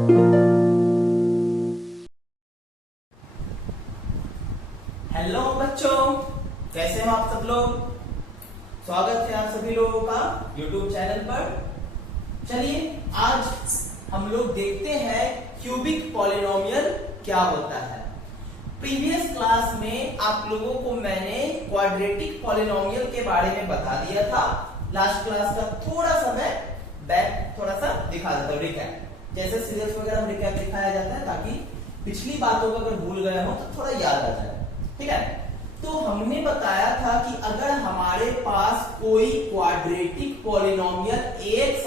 Hello बच्चों, कैसे हो आप सब लोग। स्वागत है आप सभी लोगों का YouTube चैनल पर। चलिए आज हम लोग देखते हैं क्यूबिक पॉलिनोमियल क्या होता है। प्रीवियस क्लास में आप लोगों को मैंने क्वाड्रेटिक पॉलिनोमियल के बारे में बता दिया था। लास्ट क्लास का थोड़ा सा मैं बैक थोड़ा सा दिखा देता हूँ, रिकैप। जैसे सीरियल्स वगैरह में रिकैप दिखाया जाता है ताकि पिछली बातों को अगर भूल गए हो तो थोड़ा याद आ जाए, ठीक है। तो हमने बताया था कि अगर हमारे पास कोई quadratic polynomial ax²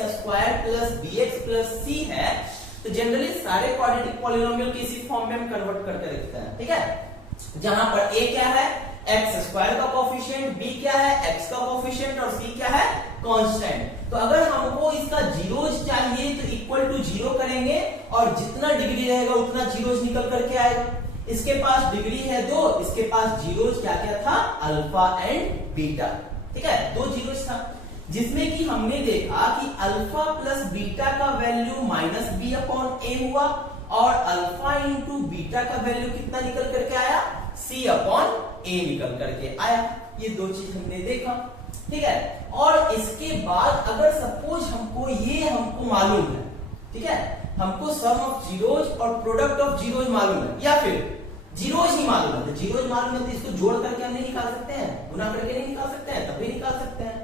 + bx + c है तो जनरली सारे क्वाड्रेटिक पॉलिनोमियल को इसी फॉर्म में हम कन्वर्ट करके लिखते हैं, ठीक है। जहां पर a क्या है, x² का कोफिशिएंट, b क्या है, x का कोफिशिएंट और c क्या है, कांस्टेंट। तो अगर हमको इसका जीरोज चाहिए तो इक्वल टू 0 करेंगे और जितना डिग्री रहेगा उतना जीरोज निकल करके आएगा। इसके पास डिग्री है 2, इसके पास जीरोज क्या क्या था, अल्फा एंड बीटा, ठीक है। 2 जीरोज था जिसमें कि हमने देखा कि अल्फा प्लस बीटा का वैल्यू -b/a हुआ और अल्फा इंटू बीटा का वैल्यू कितना निकल करके आया, c/a निकल करके आया। ये 2 चीज हमने देखा, ठीक है। और इसके बाद अगर सपोज हमको मालूम है, ठीक है, हमको सम ऑफ जीरोज और प्रोडक्ट ऑफ जीरोज मालूम है या फिर जीरोज ही मालूम है, तो जीरोज मालूम है तो इसको जोड़ करके हम नहीं निकाल सकते हैं, गुना करके नहीं निकाल सकते हैं, तब भी निकाल सकते हैं।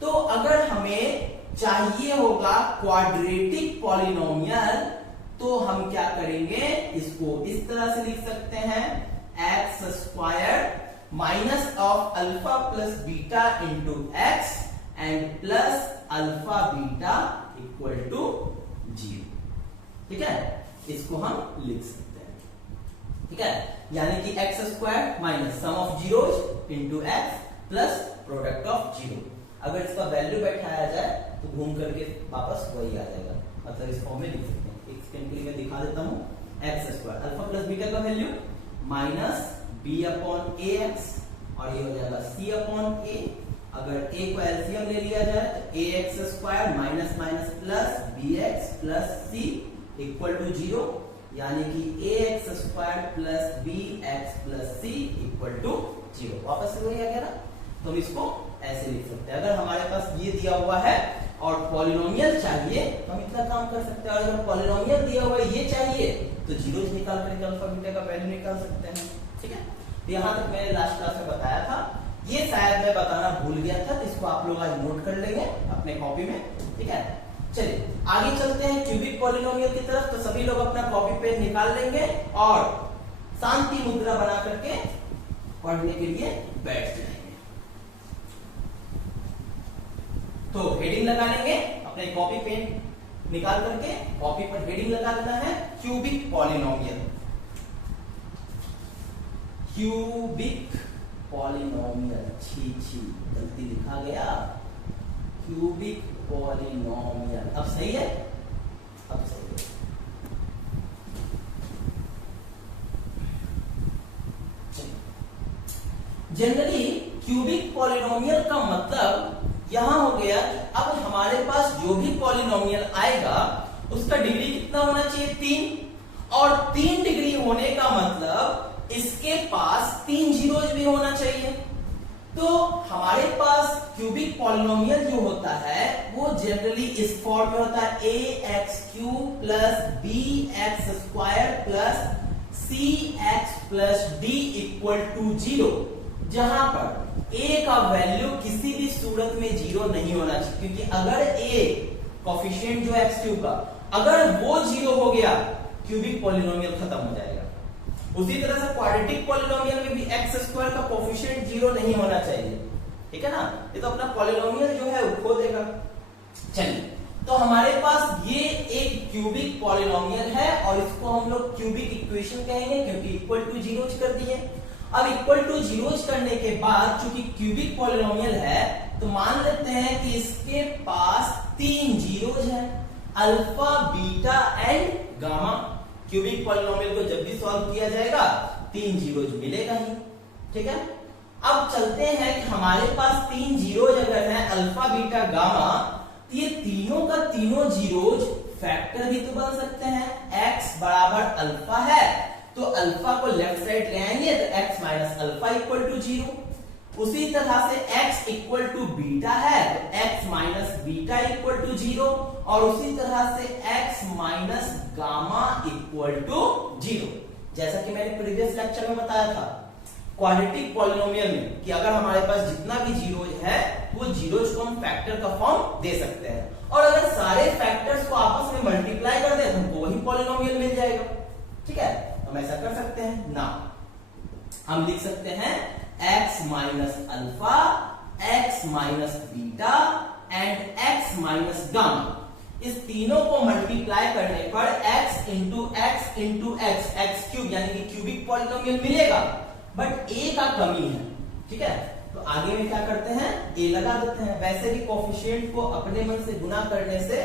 तो अगर हमें चाहिए होगा क्वाड्रेटिक पॉलिनोमियल तो हम क्या करेंगे, इसको इस तरह से लिख सकते हैं, x² minus of alpha plus beta into X and plus alpha beta equal to 0, ठीक है। इसको हम लिख सकते हैं, ठीक है। यानी कि x² minus sum of zeros into x plus product of zero. अगर इसका वैल्यू बैठाया जाए तो घूम करके वापस वही आ जाएगा, मतलब इस फॉर्म में लिख सकते हैं। एक सेकंड के लिए मैं दिखा देता हूं, x² अल्फा प्लस बीटा का वैल्यू माइनस b/ax और ये हो जाएगा c/a। अगर a को एलसीएम ले लिया जाए तो ax² minus minus plus bx plus c equal to 0, यानी कि ax² plus bx plus c equal to 0। वापस से वही आ गया ना, तो हम इसको ऐसे लिख सकते हैं। अगर हमारे पास ये दिया हुआ है और पॉलिनोमियल चाहिए तो हम इतना काम कर सकते हैं, और अगर पॉलिनोमियल दिया हुआ है ये चाहिए तो जीरोज निकाल करके अल्फा बीटा का वैल्यू निकाल सकते हैं, ठीक है। तो यहां तक मैंने लास्ट क्लास में बताया था, ये शायद मैं बताना भूल गया था, तो इसको आप लोग आज नोट कर लेंगे अपने कॉपी में, ठीक है। चलिए आगे चलते हैं क्यूबिक पॉलिनोमियल की तरफ। तो सभी लोग अपना कॉपी पेन निकाल लेंगे और शांति मुद्रा बना करके पढ़ने के लिए बैठ जाएंगे। तो हेडिंग लगा लेंगे, अपने कॉपी पेन निकाल करके कॉपी पर हेडिंग लगा लेना है, क्यूबिक पॉलिनोमियल। क्यूबिक पॉलिनोमियल, छी गलती लिखा गया, क्यूबिक पॉलिनोमियल। अब सही है, अब सही है। जनरली क्यूबिक पॉलिनोमियल का मतलब यहां हो गया कि अब हमारे पास जो भी पॉलिनोमियल आएगा उसका डिग्री कितना होना चाहिए, 3। और 3 डिग्री होने का मतलब इसके पास 3 जीरोज भी होना चाहिए। तो हमारे पास क्यूबिक पॉलिनोमियल जो होता है वो जनरली इस फॉर्म में होता है, ax³ plus bx² plus cx plus d equal to 0, जहां पर a का वैल्यू किसी भी सूरत में 0 नहीं होना चाहिए, क्योंकि अगर a कोफिशिएंट जो x³ का अगर वो 0 हो गया क्यूबिक पॉलिनोमियल खत्म हो जाएगा। उसी तरह से क्वाड्रेटिक पॉलिनोमियल में भी x² का कोफिशिएंट 0 नहीं होना चाहिए, ठीक है ना। ये तो अपना पॉलिनोमियल जो है वो खो देगा। चलिए, तो हमारे पास ये एक क्यूबिक पॉलिनोमियल है और इसको हम लोग क्यूबिक इक्वेशन कहेंगे क्योंकि इक्वल टू जीरोज कर दिए। अब इक्वल टू जीरोज करने के बाद चूंकि क्यूबिक पॉलिनोमियल है तो मान लेते हैं कि इसके पास 3 जीरोज है, alpha beta and gamma. Cubic polynomial को जब भी सॉल्व किया जाएगा 3 जीरोज मिलेगा ही, ठीक है। अब चलते हैं कि हमारे पास 3 जीरोज अगर है अल्फा बीटा गामा, तो ये तीनों का तीनों जीरोज फैक्टर भी तो बन सकते हैं। x बराबर अल्फा है तो अल्फा को लेफ्ट साइड ले आएंगे तो x minus alpha equal to 0। उसी तरह से x इक्वल टू बीटा है तो x minus beta equal to 0 और उसी तरह से x minus gamma equal to 0। जैसा कि मैंने प्रीवियस लेक्चर में बताया था क्वाड्रेटिक पॉलिनोमियल में कि अगर हमारे पास जितना भी जीरोज है वो जीरोज को हम फैक्टर का फॉर्म दे सकते हैं और अगर सारे फैक्टर्स को आपस में मल्टीप्लाई कर दें तो हमको वही पॉलिनोमियल मिल जाएगा। ठीक है, हम ऐसा कर सकते हैं ना, हम लिख सकते हैं x minus alpha, x minus beta and x minus gamma. इस तीनों को मल्टीप्लाई करने पर x into x into x x cube यानी कि क्यूबिक पॉलिनोमियल मिलेगा, बट a का कमी है। ठीक है, तो आगे में क्या करते हैं, a लगा देते हैं। वैसे भी कोफिशिएंट को अपने मन से गुना करने से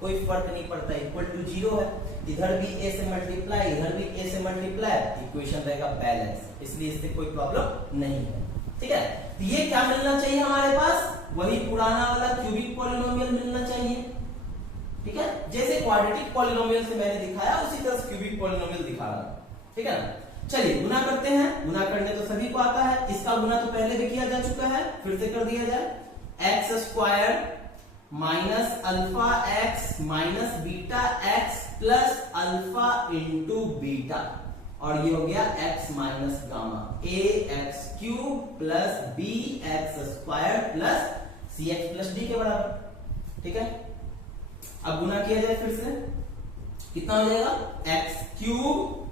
कोई फर्क नहीं पड़ता, इक्वल टू 0 है। इधर भी a से मल्टीप्लाई, इधर भी a से मल्टीप्लाई, इक्वेशन रहेगा बैलेंस, इसलिए इससे कोई प्रॉब्लम नहीं है। ठीक है, तो ये क्या मिलना चाहिए हमारे पास, वही पुराना वाला क्यूबिक पॉलिनोमियल मिलना चाहिए। ठीक है, जैसे क्वाड्रेटिक पॉलिनोमियल से मैंने दिखाया उसी तरह क्यूबिक पॉलिनोमियल दिखा रहा हूं। ठीक है ना, चलिए गुना करते हैं। गुना करने तो सभी को आता है, इसका गुना तो पहले भी किया जा चुका है, फिर से कर दिया जाए। X square minus alpha x minus beta x plus alpha into beta और ये हो गया x minus gamma, a x cube plus B x square plus C x plus d के बराबर। ठीक है, अब गुना किया जाए फिर से, कितना हो जाएगा, x cube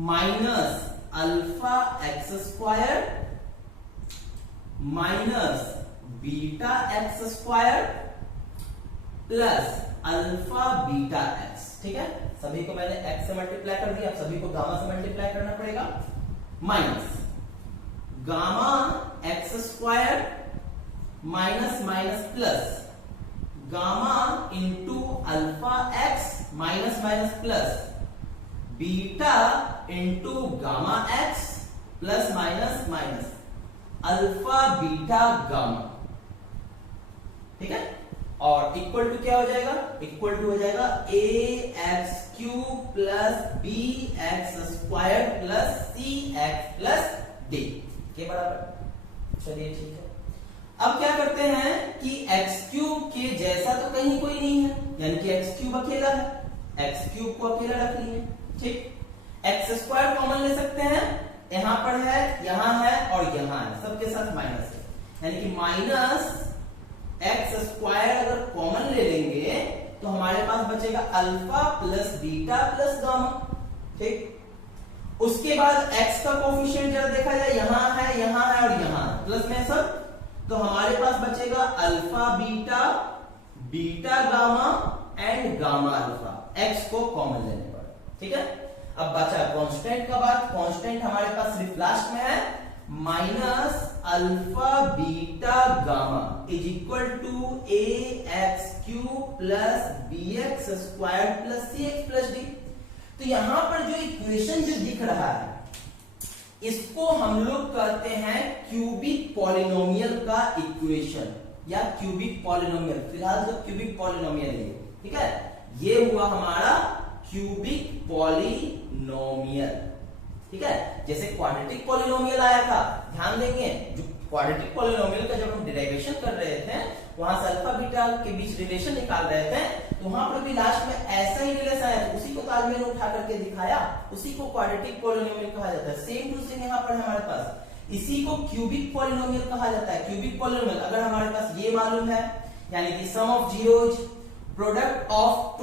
minus alpha x square minus beta x square plus alpha beta x. ठीक है, सभी को मैंने x से मल्टीप्लाई कर दिया, अब सभी को गामा से मल्टीप्लाई करना पड़ेगा, minus gamma X square minus minus plus gamma into alpha x minus minus plus beta into gamma x plus minus minus alpha beta gamma. ठीक है, और इक्वल टू क्या हो जाएगा, इक्वल टू हो जाएगा a x cube plus B x square plus C x plus d के बराबर। चलिए ठीक है, अब क्या करते हैं कि एक्स क्यूब के जैसा तो कहीं कोई नहीं है, यानी कि एक्स क्यूब अकेला है, एक्स क्यूब को अकेला रख लिए। ठीक, एक्स स्क्वायर कॉमन ले सकते हैं, यहां पर है, यहां है और यहां है, सबके साथ माइनस है, यानी कि माइनस एक्स स्क्वायर अगर कॉमन ले लेंगे तो हमारे पास बचेगा alpha plus beta plus gamma. ठीक, उसके बाद एक्स का कोफिशिएंट जरा देखा जाए, यहां है और यहां है, प्लस में सब, तो हमारे पास बचेगा alpha beta beta gamma and gamma alpha, x को कॉमन लेने पर। ठीक है, अब बचा कांस्टेंट का बात, कांस्टेंट हमारे पास सिर्फ लास्ट में है, minus alpha beta gamma is equal to A x cube plus B x square plus C x plus D. तो यहां पर जो इक्वेशन जो दिख रहा है इसको हम लोग कहते हैं क्यूबिक पॉलिनोमियल का इक्वेशन या क्यूबिक पॉलिनोमियल, फिलहाल जो क्यूबिक पॉलिनोमियल है। ठीक है, ये हुआ हमारा क्यूबिक पॉलिनोमियल। ठीक है, जैसे क्वाड्रेटिक पॉलिनोमियल आया था, ध्यान देंगे जो क्वाड्रेटिक पॉलिनोमियल का जब हम डेरिवेशन कर रहे थे वहां से अल्फा बीटा के बीच रिलेशन निकाल रहे थे, तो वहां पर भी लास्ट में ऐसा ही रिलेशन आया था, उसी को तो आज मैंने उठा करके दिखाया, उसी को क्वाड्रेटिक पॉलिनोमियल कहा जाता है। सेम टू सेम यहाँ पर हमारे पास इसी को क्यूबिक पॉलिनोमियल कहा जाता है। क्यूबिक पॉलिनोमियल अगर हमारे पास ये मालूम है, यानी कि sum of zeros product of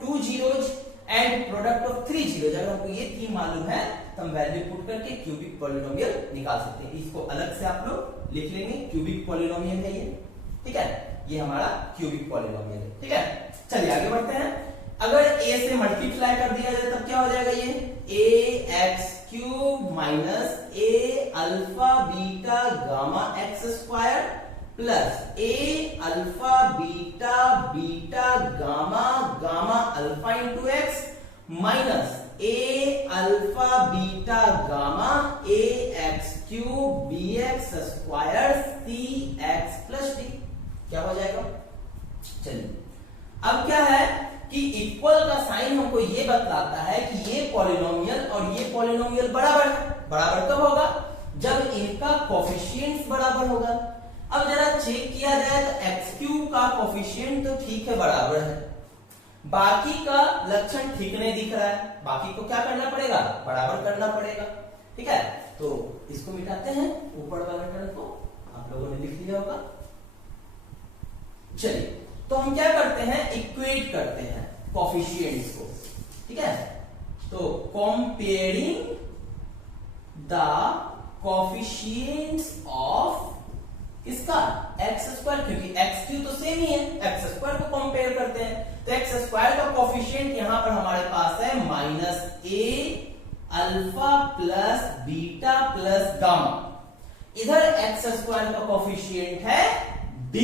two zeros and product of 3 zeros, अगर हमको ये 3 मालूम है तो हम वैल्यू पुट करके क्यूबिक पॉलिनोमियल निकाल सकते हैं। इसको अलग से आप लोग लिख लेंगे, क्यूबिक पॉलिनोमियल है ये। ठीक है, ये हमारा क्यूबिक पॉलिनोमियल है। ठीक है, चलिए आगे बढ़ते हैं। अगर a से मल्टीप्लाई कर दिया जाए तब क्या हो जाएगा, ये a X cube minus a alpha beta gamma X square plus a alpha beta beta gamma gamma alpha into X minus a alpha beta gamma a X cube B x square C x plus D. क्या हो जाएगा, चलिए अब क्या है कि equal का sign हमको ये बतलाता है कि ये पॉलिनोमियल और ये पॉलिनोमियल बराबर है। बराबर कब होगा? जब इनका कोफिशिएंट्स बराबर होगा। अब जरा चेक किया जाए तो एक्स क्यूब का कोफिशिएंट तो ठीक है, बराबर है, बाकी का लक्षण ठीक नहीं दिख रहा है। बाकी को क्या करना पड़ेगा? बराबर करना पड़ेगा। ठीक है, तो इसको मिटाते हैं, ऊपर वाला टर्म को आप लोगों ने लिख लिया होगा। चलिए, तो हम क्या करते हैं? इक्वेट करते हैं कोफिशिएंट्स को। ठीक है, तो कंपेयरिंग द कोफिशिएंट्स ऑफ इसका एक्स स्क्वायर, क्योंकि एक्स क्यू तो सेम ही है, एक्स स्क्वायर को कंपेयर करते हैं। तो एक्स स्क्वायर का कोफिशिएंट यहां पर हमारे पास है -a alpha plus beta plus gamma. इधर एक्स स्क्वायर का कोफिशिएंट है d,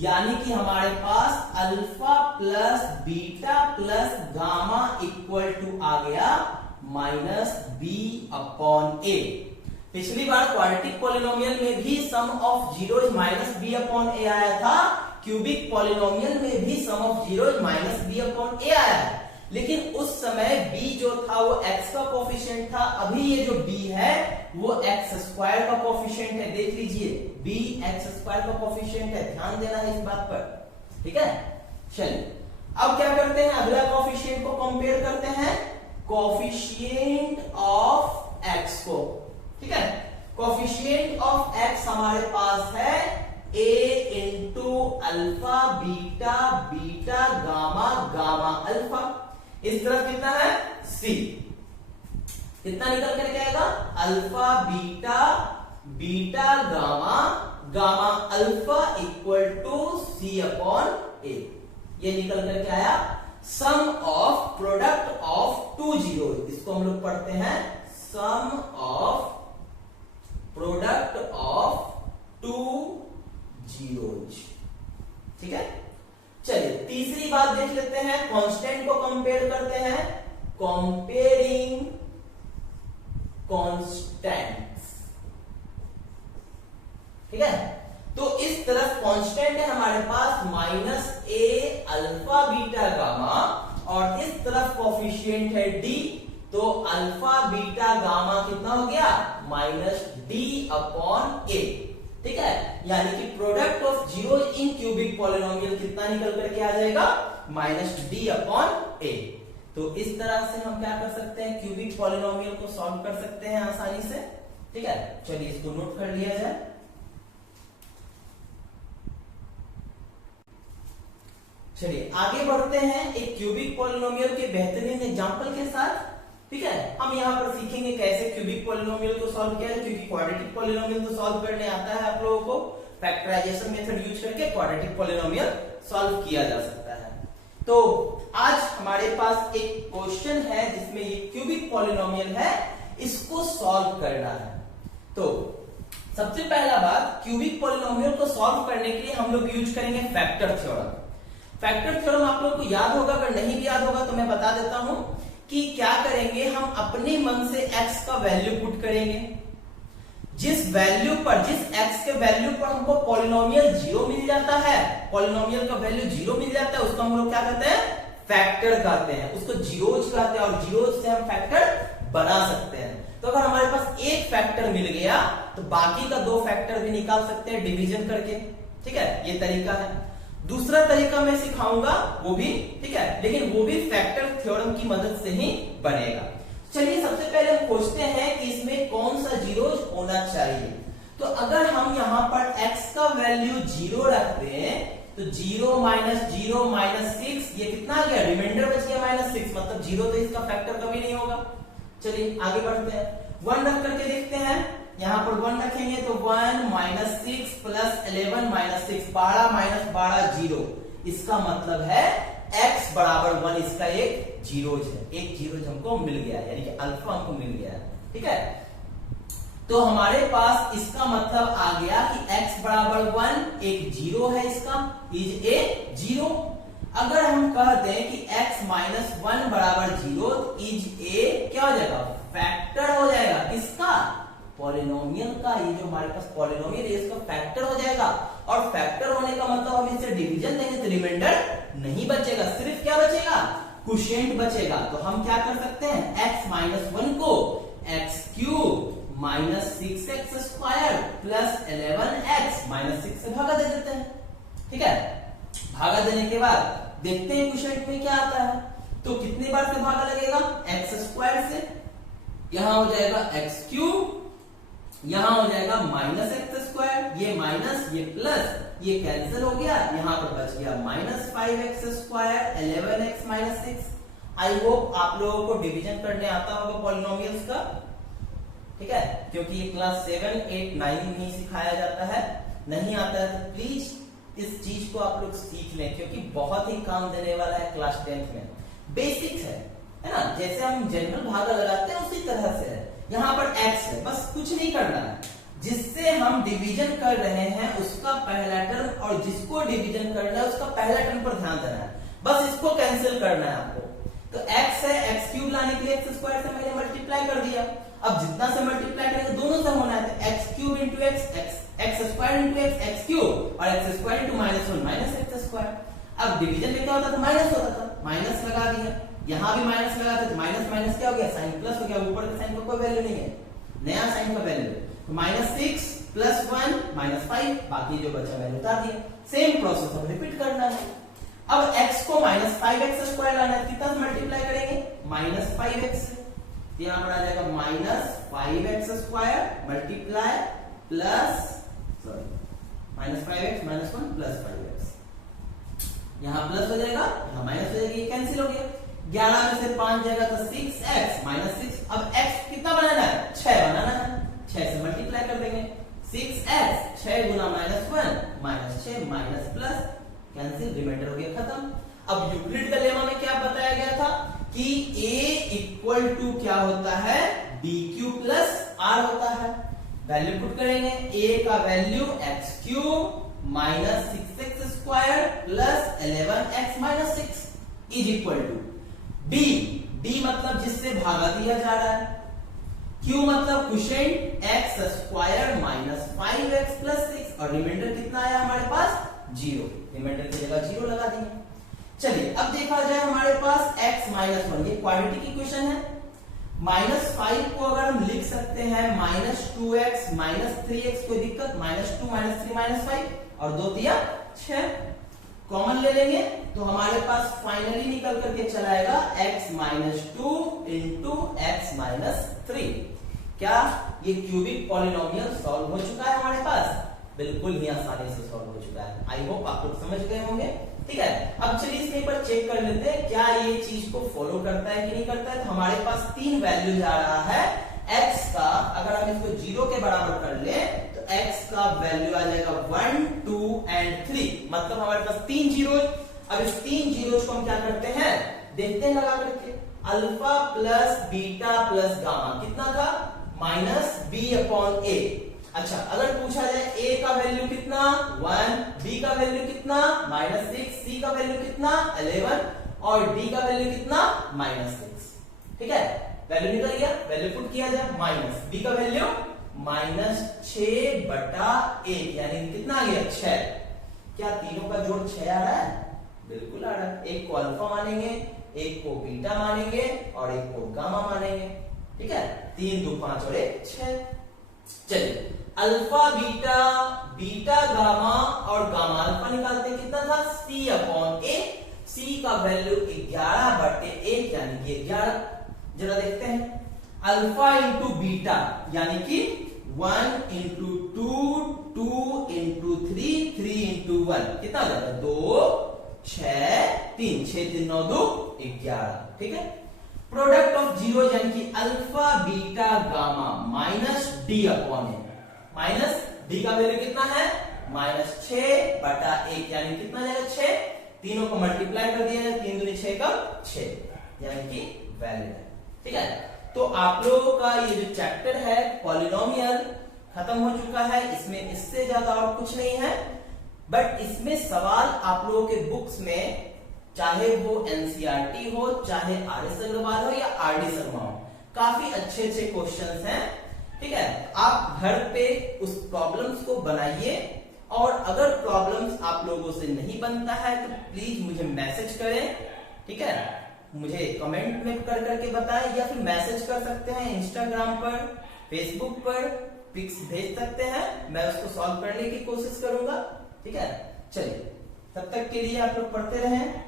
यानी कि हमारे पास alpha plus beta plus gamma equal to आ गया -b/a। पिछली बार क्वाड्रेटिक पॉलिनोमियल में भी सम ऑफ जीरोज -b/a आया था, क्यूबिक पॉलिनोमियल में भी सम ऑफ जीरोज -b/a आया है, लेकिन उस समय b जो था वो x का कोफिशिएंट था। अभी ये जो b है वो x स्क्वायर का कोफिशिएंट है। देख लीजिए, b x स्क्वायर का कोफिशिएंट है, ध्यान देना है इस बात पर। ठीक है, चलिए अब क्या करते हैं? अगला कोफिशिएंट को कंपेयर करते हैं, कोफिशिएंट ऑफ x को। ठीक है, कोफिशिएंट ऑफ x हमारे पास है a into alpha beta beta gamma gamma alpha. इस तरफ कितना है? c। कितना निकल करके आएगा? Alpha beta beta gamma gamma alpha equal to c/a। ये निकल करके आया sum of product of two zero. इसको हम लोग पढ़ते हैं sum of product of two zeros. ठीक है, चलिए तीसरी बात देख लेते हैं, कांस्टेंट को कंपेयर करते हैं, कंपेयरिंग कांस्टेंट्स। ठीक है, तो इस तरफ कांस्टेंट है हमारे पास -a अल्फा बीटा गामा, और इस तरफ कोफिशिएंट है d, तो अल्फा बीटा गामा कितना हो गया? -d/a। ठीक है, यानी कि product of zero in cubic polynomial कितना निकल करके आ जाएगा? -d/a। तो इस तरह से हम क्या कर सकते हैं? क्यूबिक पॉलिनोमियल को सॉल्व कर सकते हैं आसानी से। ठीक है, चलिए इसको नोट कर लिया जाए। चलिए आगे बढ़ते हैं एक क्यूबिक पॉलिनोमियल के बेहतरीन एग्जांपल के साथ। ठीक है, हम यहाँ पर सीखेंगे कैसे क्यूबिक पॉलिनोमियल को सॉल्व किया जाए, क्योंकि क्वाड्रेटिक पॉलिनोमियल तो सॉल्व करने आता है आप लोगों को। फैक्टराइजेशन मेथड यूज करके क्वाड्रेटिक पॉलिनोमियल सॉल्व किया जा सकता है। तो आज हमारे पास एक क्वेश्चन है जिसमें ये क्यूबिक पॉलिनोमियल है, इसको सॉल्व करना है। तो सबसे पहला बात, क्यूबिक पॉलिनोमियल को सॉल्व करने के लिए हम लोग यूज करेंगे फैक्टर थ्योरम। फैक्टर थ्योरम आप लोगों को याद होगा, अगर नहीं भी याद होगा तो मैं बता देता हूं कि क्या करेंगे, हम अपने मन से x का वैल्यू पुट करेंगे। जिस वैल्यू पर, जिस x के वैल्यू पर हमको पॉलिनोमियल जीरो मिल जाता है, पॉलिनोमियल का वैल्यू जीरो मिल जाता है, उसको हम लोग क्या कहते हैं? फैक्टर कहते हैं, उसको जीरोज कहते हैं, और जीरोज से हम फैक्टर बना सकते हैं। तो अगर हमारे पास एक फैक्टर मिल गया तो बाकी का दो फैक्टर भी निकाल सकते हैं डिवीजन करके। ठीक है, ये तरीका है। दूसरा तरीका मैं सिखाऊंगा वो भी, ठीक है, लेकिन वो भी फैक्टर थ्योरम की मदद से ही बनेगा। चलिए सबसे पहले हम पूछते हैं कि इसमें कौन सा जीरोज होना चाहिए। तो अगर हम यहाँ पर x का वैल्यू जीरो रखते हैं तो 0 - 0 - 6, ये कितना आ गया? रिमाइंडर बच गया -6, मतलब जीरो तो इसका फैक्टर कभी नहीं होगा। चलिए आगे बढ़ते हैं, 1 रख करके देखते हैं। यहाँ पर 1 रखेंगे तो 1 - 6 + 11 - 6, 12 - 12 0। इसका मतलब है x = 1, इसका एक जीरोज है, एक जीरोज हमको मिल गया, यानी कि अल्फा हमको मिल गया। ठीक है, तो हमारे पास इसका मतलब आ गया कि x = 1, एक जीरो है, इसका इज ए जीरो। अगर हम कहते हैं कि x - 1 = 0, इज ए क्या हो जाएगा? फैक्टर हो जाएगा। किसका? पॉलिनोमियल का। ये जो हमारे पास पॉलिनोमियल है इसका फैक्टर हो जाएगा, और फैक्टर होने का मतलब हम इससे डिवीजन देंगे तो रिमाइंडर नहीं बचेगा, सिर्फ क्या बचेगा, क्वोशिएंट बचेगा। तो हम क्या कर सकते हैं, x माइनस 1 को x cube minus 6x square plus 11x minus 6 से भागा दे देते हैं। ठीक है, भागा देने के बाद देखते हैं क्वोशिएंट में क्या आता है। तो कितनी बार से भागा लगेगा, एक्स स्क्वायर से, यहां हो जाएगा एक्स क्यूब, यहां हो जाएगा माइनस एक्स स्क्वायर, ये माइनस ये प्लस ये कैंसिल हो गया, यहां पर बच गया minus 5x square 11x minus 6। I hope आप लोगों को डिवीजन करने आता होगा पॉलिनोमियल्स का। ठीक है, क्योंकि ये क्लास 7, 8, 9 में ही सिखाया जाता है। नहीं आता है तो प्लीज इस चीज को आप लोग सीख लें, क्योंकि बहुत ही काम देने वाला है क्लास 10th में। बेसिक्स है ना, जैसे हम जनरल भागा लगाते हैं उसी तरह से है। यहाँ पर x है, बस कुछ नहीं करना है, जिससे हम डिवीजन कर रहे हैं उसका पहला टर्म और जिसको डिवीजन करना है उसका पहला टर्म पर ध्यान देना है, बस इसको कैंसिल करना है आपको। तो x है, एक्स क्यूब लाने के लिए एक्स स्क्वायर से मैंने मल्टीप्लाई कर दिया। अब जितना से मल्टीप्लाई करेंगे दोनों से होना है, तो x cube into x square into x cube और x square into -1 minus x square. अब डिवीजन में क्या होता था, माइनस होता था, माइनस लगा दिया, यहां भी माइनस लगा था, माइनस माइनस क्या हो गया, साइन प्लस हो गया, ऊपर के साइन का कोई वैल्यू नहीं है, नया साइन का वैल्यू, तो -6 प्लस 1 -5, बाकी जो बचा वैल्यू उतार दिया। सेम प्रोसेस अब रिपीट करना है। अब x को -5x स्क्वायर लाना है, कितना मल्टीप्लाई करेंगे, -5x से, यहां पर आ जाएगा -5x square multiply plus -5x -1 plus 5x, यहां प्लस हो जाएगा, यहां माइनस हो जाएगा, ये कैंसिल हो गया। 11 में से 5 जाएगा तो 6x -6। अब x कितना बनाना है, 6 बनाना है, 6 से मल्टीप्लाई कर देंगे, 6x 6 गुना -1 -6 माइनस प्लस कैंसिल, रिमाइंडर हो गया, खत्म। अब यूक्लिड का लेमा में क्या बताया गया था कि a इक्वल टू क्या होता है, bq प्लस r होता है। वैल्यू पुट करेंगे, a का value X cube minus 6x square plus 11x minus 6 is equal to b मतलब जिससे भागा दिया जा रहा है, q मतलब quotient x square minus 5x plus 6 और रिमाइंडर कितना आया हमारे पास, 0। रिमाइंडर की जगह 0 लगा दिए। चलिए अब देखा जाए हमारे पास x -1, ये क्वाड्रेटिक इक्वेशन है। -5 को अगर हम लिख सकते हैं -2x -3x, कोई दिक्कत, -2 -3 -5 और 2 दिया 6, कॉमन ले लेंगे तो हमारे पास फाइनली निकल करके चला आएगा x -2 इंटू x -3। क्या ये क्यूबिक पॉलिनोमियल सॉल्व हो चुका है हमारे पास, बिल्कुल ही आसानी से सॉल्व हो चुका है। आई होप आप लोग समझ गए होंगे। ठीक है, अब चलिए इसमें एक बार चेक कर लेते हैं क्या ये चीज को फॉलो करता है कि नहीं करता है। तो हमारे पास 3 वैल्यूज आ रहा है x का, अगर हम इसको 0 के बराबर कर ले तो x का वैल्यू आ जाएगा 1 2 एंड 3, मतलब हमारे पास 3 जीरोज। अब इस 3 जीरोज को हम क्या करते हैं, देखते हैं लगा करके, alpha plus beta plus gamma कितना था, -b/a। अच्छा, अगर पूछा जाए a का वैल्यू कितना 1, b का वैल्यू कितना -6, c का वैल्यू कितना 11 और d का वैल्यू कितना -6। ठीक है, वैल्यू निकल गया, वैल्यू पुट किया जाए, b का वैल्यू -6/1 यानी कितना आ गया 6। क्या तीनों का जोड़ 6 आ रहा है, बिल्कुल आ रहा है। एक को अल्फा मानेंगे, एक को बीटा मानेंगे और एक को गामा मानेंगे। ठीक है, 3 2 5 और 1 6। चलिए अल्फा बीटा, बीटा गामा और गामा अल्फा निकालते कितना था, c/a। c का वैल्यू 11/1 यानी कि 11। जरा देखते हैं, अल्फा इंटू बीटा यानी कि 1 इंटू 2 2 इंटू 3 3 इंटू 1 कितना हो जाता है, 2 6 3 6 3 9 2 11। ठीक है, प्रोडक्ट ऑफ जीरो यानी कि alpha beta gamma -d/a, minus D का वैल्यू कितना है -6/1 यानी कितना जाएगा 6। तीनों को मल्टीप्लाई कर दिया जाए, 3 दूनी 6 का 6 यानी कि वैल्यू है। ठीक है, तो आप लोगों का ये जो चैप्टर है पॉलिनोमियल खत्म हो चुका है। इसमें इससे ज्यादा और कुछ नहीं है, बट इसमें सवाल आप लोगों के बुक्स में चाहे वो एनसीईआरटी हो, चाहे आर.एस. अग्रवाल हो या आर.डी. शर्मा हो, काफी अच्छे अच्छे क्वेश्चंस हैं। ठीक है, आप घर पे उस प्रॉब्लम्स को बनाइए और अगर प्रॉब्लम्स आप लोगों से नहीं बनता है तो प्लीज मुझे मैसेज करें, ठीक है, मुझे कमेंट में कर करके बताएं या फिर मैसेज कर सकते हैं इंस्टाग्राम पर, फेसबुक पर पिक्स भेज सकते हैं, मैं उसको सॉल्व करने की कोशिश करूंगा, ठीक है। चलिए, तब तक के लिए आप लोग पढ़ते रहें।